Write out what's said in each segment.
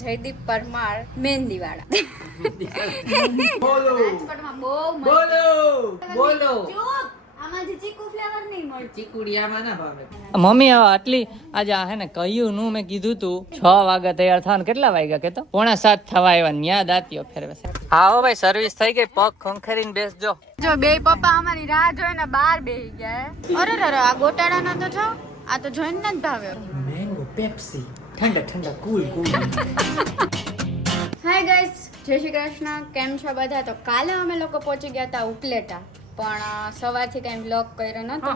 જયદીપ પરમાર મહેંદીવાળા. બોલો રાજકોટમાં બહુ બોલો બોલો આમાંથી ચીકુ ફ્લેવર નહીં મળે. ચીકુડિયામાં ના ભાવે. મમ્મી આટલી આજે આ હે ને કહ્યું નું મેં કીધું તું 6 વાગે તૈયાર થવાનું. કેટલા વાગ્યા કેતો 6:45 થવા આવ્યા. ન્યા દાંતીઓ ફેરવે છે. હા હો ભાઈ સર્વિસ થઈ ગઈ. પગ ખંખેરીને બેસજો. જો બે પપ્પા અમારી રાહ જોઈને બહાર બેહી ગયા. અરે અરે આ ગોટાળાના તો છો. આ તો જોઈને જ ભાવે. મેંગો પેપ્સી ઠંડા ઠંડા કૂલ કૂલ. હાય ગાઈસ, જય શ્રી કૃષ્ણ. કેમ છો બધા? તો કાલે અમે લોકો પહોંચી ગયા હતા ઉપલેટા, પણ સવારથી કાંઈ વ્લોગ કર્યો નહોતો.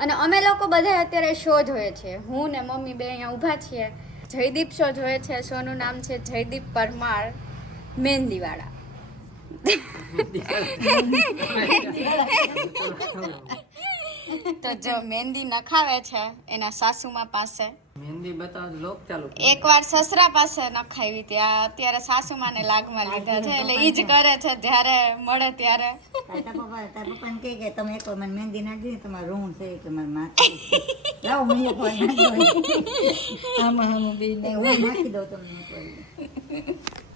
અને અમે લોકો બધા અત્યારે શો જોઈએ છે. હું ને મમ્મી બે અહીંયા ઊભા છીએ. જયદીપ શો જોઈએ છે. શોનું નામ છે જયદીપ પરમાર મહેંદીવાળા. તો જો મહેંદી નખાવે છે એના સાસુમા પાસે. મહેંદી બતાવો લોક ચાલુ. એકવાર સસરા પાસે નખાવી હતી, આ અત્યારે સાસુમાને લાગમાં લીધા છે, એટલે ઈ જ કરે છે જ્યારે મળે ત્યારે. તારા પપ્પાને કહે કે તમે એક વાર મને મહેંદી નાખી દીધી, તમારું રૂણ છે કે મારે માથે લાવો મને એક વાર નાખી દો. આમાં હું નાખી દઉં તમને એક વાર.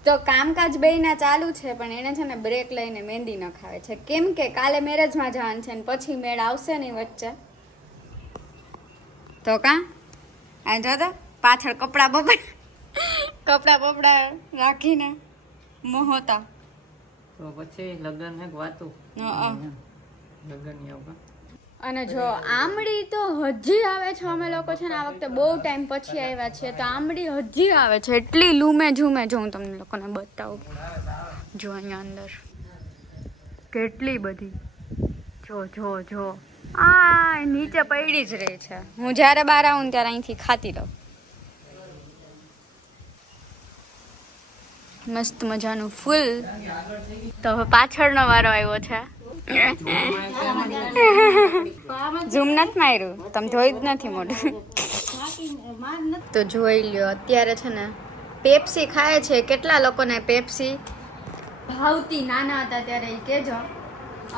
તો કામકાજ બેયના ચાલુ છે, પણ એને છે ને બ્રેક લઈને મહેંદી નખાવે છે. કેમ કે કાલે મેરેજમાં જવાનું છે ને પછી મેળ આવશે નહીં વચ્ચે. તો કાં આ જો તો પાછળ કપડા બપડા રાખીને મોહતા. તો પછી લગ્ન ને વાતું લગ્ન ની આવું. અને જો આમળી તો હજી આવે છે. અમે લોકો છે ને આ વખતે બહુ ટાઈમ પછી આવ્યા છીએ, તો આમળી હજી આવે છે. એટલી લૂમે ઝૂમે જો હું તમને લોકોને બતાવું. જો અહીંયા અંદર કેટલી બધી. જો જો જો આ નીચે પડી જ રહી છે. હું જ્યારે બહાર આવું ત્યારે અહીંથી ખાતી રહું. મસ્ત મજાનું ફૂલ. તો હવે પાછળનો વારો આવ્યો છે. ઝૂમ નથી માર્યું, તમે જોઈ જ નથી મોઢું. તો જોઈ લ્યો અત્યારે છે ને પેપ્સી ખાય છે. કેટલા લોકોને પેપ્સી ભાવતી? નાના હતા ત્યારે એ કહેજો.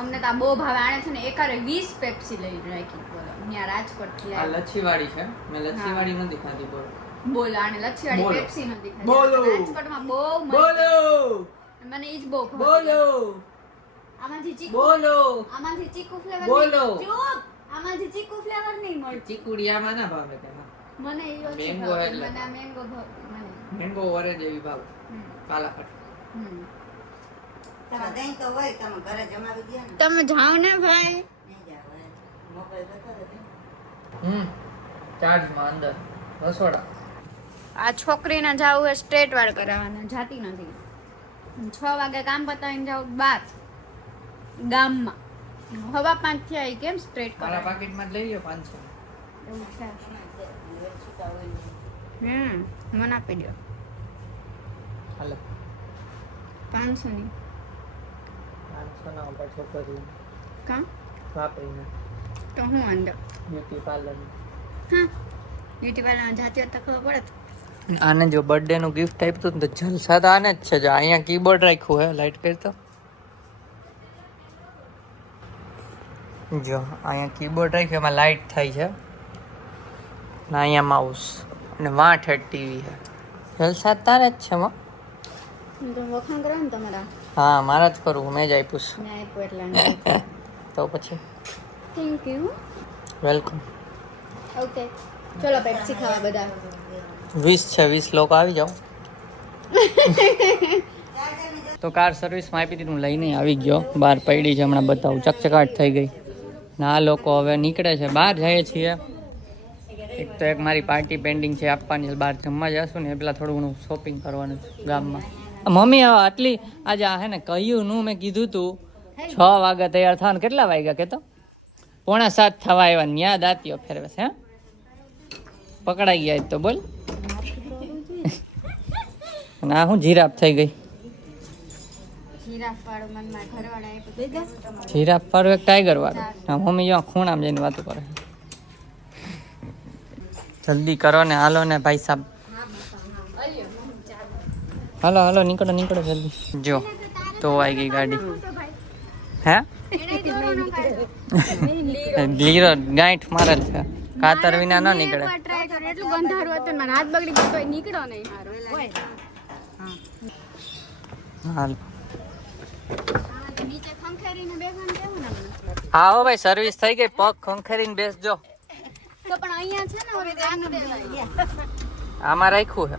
અમને તો આ બહુ ભાવે. આને છે ને એકારે 20 પેપ્સી લઈ રાખી. બોલો ત્યાં રાજકોટ આ લચ્છીવાળી છે. મેં લચ્છીવાળી નથી ખાધી. બોલો આને લચ્છીવાળી પેપ્સી નથી ખાધી. બોલો રાજકોટમાં બહુ બોલો મને ઈ જ બહુ ભાવે. બોલો આમાંથી ચીકુ બોલો આમાંથી ચીકુ ફ્લેવર બોલો. આમાંથી ચીકુ ફ્લેવર નહીં મળે. ચીકુડિયામાં ના ભાવે કે મને ઈ ઓછી મેંગો ભાવે. એટલે. મને આ મેંગો ભાવે. મને મેંગો ઓરેન્જ એવી ભાવ કાલા ફટ. તમારે દહીં તો હોય, તમે ઘરે જમાવી દો ને. તમે જાઓ ને ભાઈ. નહીં જાવ હવે. મોબાઈલ બતાવો ને. ચાર્જમાં અંદર રસોડા. આ છોકરીને જાવું હોય સ્ટ્રેટ વાળ કરાવવાના, જાતી નથી. 6 વાગે કામ પતાવીને જાવ બાર ગામમાં. 5:15 થયા. કેમ સ્ટ્રેટ મારા કરાવ? પાકીટમાં જ લઈ લ્યો 500. એવું છે. છૂટા હોય ને. મને આપી દો. હાલો 500 ની 500 ના ઉપર છોકરી કાં વાપરીને તો હું અંદર બ્યુટી પાર્લર. હા બ્યુટી પાર્લર જાતી હોત તો ખબર પડે. આને જો બર્થડે નું ગિફ્ટ આપ્યું ને તો જલસા તો આને જ છે. જો અહીંયા કીબોર્ડ રાખ્યું હે. લાઈટ કરતો જો અહીંયા કીબોર્ડ રાખ્યું, એમાં લાઈટ થાય છે ને અહીંયા માઉસ અને વાંઠ ટીવી છે. જલસા તારે જ છે માં. તો વખાણ કરો ને તમારા. હા મારા જ કરું. મેં જ આપ્યું છે. ને આપ્યું એટલે તો પછી થેન્ક યુ. વેલકમ. ઓકે ચલો પેપ્સી ખાવા બધા. 20 છે. 20 લોકો આવી જાઓ. તો કાર સર્વિસમાં આપી દીધું. હું લઈને આવી ગયો. બહાર પડી છે. હમણાં બતાવું. ચકચકાટ થઈ ગઈ. ના લોકો હવે નીકળે છે. બહાર જઈએ છીએ. એક તો એક મારી પાર્ટી પેન્ડિંગ છે આપવાની. બહાર જમવા જશું ને પેલા થોડું ઘણું શોપિંગ કરવાનું છે ગામમાં. મમ્મી આટલી આજે આ હે ને કહ્યું નું મેં કીધું તું 6 વાગે તૈયાર થવાનું. કેટલા વાગ્યા કેતો 6:45 થવા આવ્યા. ન્યા દાંતીઓ ફેરવે છે. પકડાઈ ગયા તો બોલ. ના હું જીરાફ થઈ ગઈ. જીરાફ વાળું મનમાં ઘરવાળા આપ્યું. જીરાફ વાળું એક ટાઈગર વાળું. મમ્મી જો ખૂણામાં જઈને વાતો કરે. જલ્દી કરો ને હાલો ને ભાઈ સાહેબ. હાલો હાલો નીકળો નીકળો જલ્દી. જો તો આવી ગઈ ગાડી. હે લીરો ગાંઠ મારેલ છે. કાતર વિના ન નીકળે. ટ્રાય કરો. એટલું ગંધારું હતું, મારા હાથ બગડી ગયો તો નીકળો નહીં. હાલ નીચે ખંખેરીને બેસવાનું કેવું ને મને હા હો ભાઈ સર્વિસ થઈ ગઈ પગ ખંખેરીને બેસજો તો પણ અહીંયા છે ને હવે રાખ દેવાય આમાં રાખ્યું છે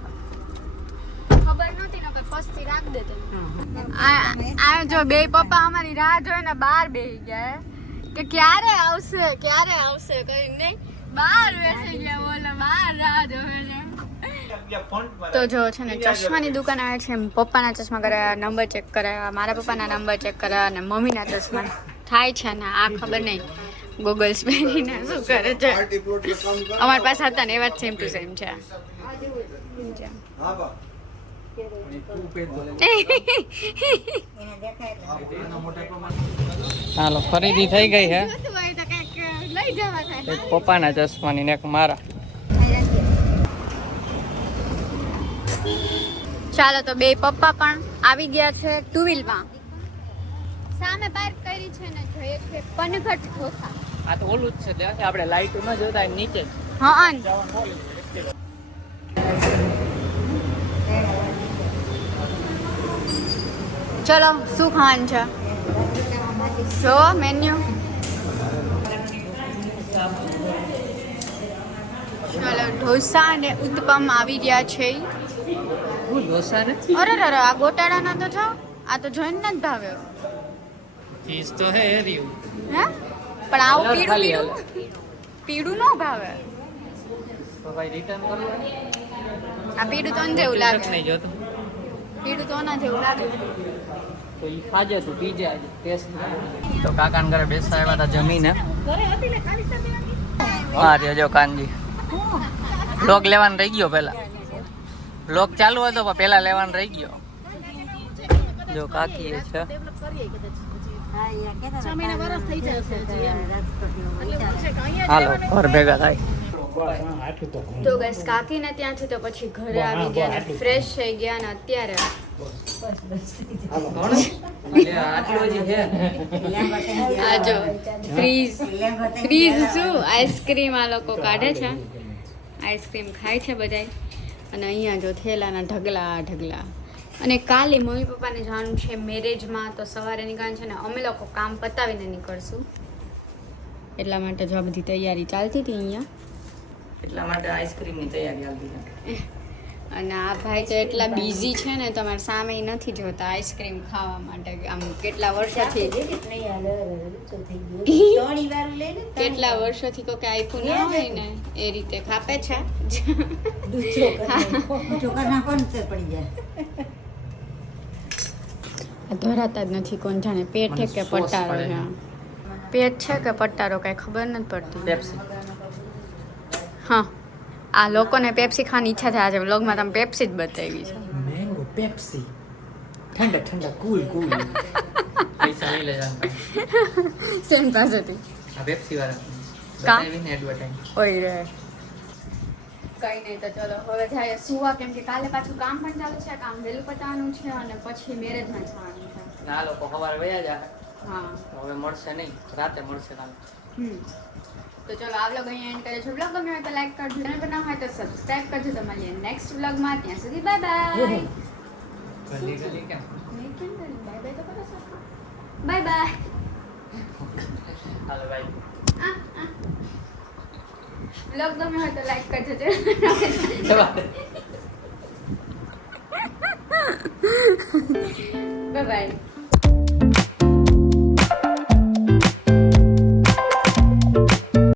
ખબર નહોતી ને ભાઈ પસ્તી રાખ દે તને આ જો બે પપ્પા અમારી રાહ જોઈને બહાર બેસી ગયા કે ક્યારે આવશે કરીને નહીં બહાર બેસી ગયા બોલે બહાર રાહ જોવે છે તો જો છે ને ચશ્માની દુકાન આવે છે પપ્પાના ચશ્મા કરાયા નંબર ચેક કરાયા મારા પપ્પાના નંબર ચેક કરાયા અને મમ્મીના ચશ્મા થાય છે ને આ ખબર નહીં ગોગલ્સ પહેરીને શું કરે છે અમારી પાસે હતા ને એવા જ સેમ ટુ સેમ છે હાલો ખરીદી થઈ ગઈ છે લઈ જવા એક પપ્પાના ચશ્માની ને એક મારા ચાલો તો બે પપ્પા પણ આવી ગયા છે ટુ વ્હીલમાં સામે પાર્ક કરી છે ને જોઈએ છે પનઘટ ઢોસા આ તો ઓલું જ છે ત્યાંથી આપણે લાઈટ ન જોતા નીચે જ હા ચલો શું ખાવાનું છે જો મેન્યુ ચલો ઢોસા અને ઉત્તપમ આવી ગયા છે ઢોસા નથી અરે આ ગોટાળાના તો છો આ તો જોઈને જ ભાવ્યો ચીઝ તો હે રહ્યું હે પણ આવું કલર ખાલી પીળું ન ભાવે તો ભાઈ રિટર્ન કરવું આ પીળું તો ન જેવું લાગે નહીં જોતું પીળું તો ના જેવું લાગે તો ઈ ખાજે તું પીજે આજે ટેસ્ટ તો કાકાને ઘરે બેસવા આવ્યા હતા જમીને હા જો કાનજી લોક લેવાનું રહી ગયો પેલા લોક ચાલુ હતો પણ પેલા લેવાનું રહી ગયો જો કાકી એ છે હાલો ઘર ભેગા થાય તો ગઈસ કાકીને ત્યાંથી તો પછી ઘરે આવી ગયા ને ફ્રેશ થઈ ગયા ને અત્યારે આ જો ફ્રીઝ શું આઈસ્ક્રીમ આ લોકો કાઢે છે આઈસ્ક્રીમ ખાય છે બધાય અને અહીંયા જો થેલાના ઢગલા અને કાલે મમ્મી પપ્પાને જવાનું છે મેરેજમાં તો સવારે નીકળવાનું છે ને અમે લોકો કામ પતાવીને નીકળશું એટલા માટે જો આ બધી તૈયારી ચાલતી હતી અહીંયા એટલા માટે આઈસ્ક્રીમની તૈયારી હાલતી છે અને આ ભાઈ તો એટલા બિઝી છે ને તમારે સામે નથી જોતા આઈસ્ક્રીમ ખાવા માટે આમ કેટલા વર્ષોથી કોઈ આપ્યું ના હોય ને એ રીતે ખાપે છે ધરાતા જ નથી કોણ જાણે પેટ છે કે પટ્ટારો છે પેટ છે કે પટ્ટારો કઈ ખબર નથી પડતી પેપ્સી હા આ લોકોને પેપ્સી ખાવાની ઈચ્છા થાય આજે વ્લોગમાં તમે પેપ્સી જ બતાવી છે મેંગો પેપ્સી ઠંડા કુલ પૈસા લઈ લેજા સેમ પાસેથી આ પેપ્સી વાળા કા? બતાવીને એડવર્ટાઈઝ ઓય રે કઈ નહીં તો ચલો હવે જાય સુવા કેમ કે કાલે પાછું કામ પણ ચાલુ છે કામ વહેલું પતાવવાનું છે અને પછી મેરેજમાં જવાનું છે આ લોકો સવારે વયા જાય હા હવે મળશે નહીં રાતે મળશે કાલે તો ચલો આ વ્લોગ અહીંયા એન્ડ કરે છે વ્લોગ ગમ્યો હોય તો લાઈક કરજો ચેનલ પર ના હોય તો સબસ્ક્રાઇબ કરજો તો મળીએ નેક્સ્ટ વ્લોગમાં ત્યાં સુધી બાય બાય ગલી કેમ મેં કેમ કરી બાય બાય તો કરો છો બાય બાય હાલો ભાઈ વ્લોગ ગમ્યો હોય તો લાઈક કરજો બાય બાય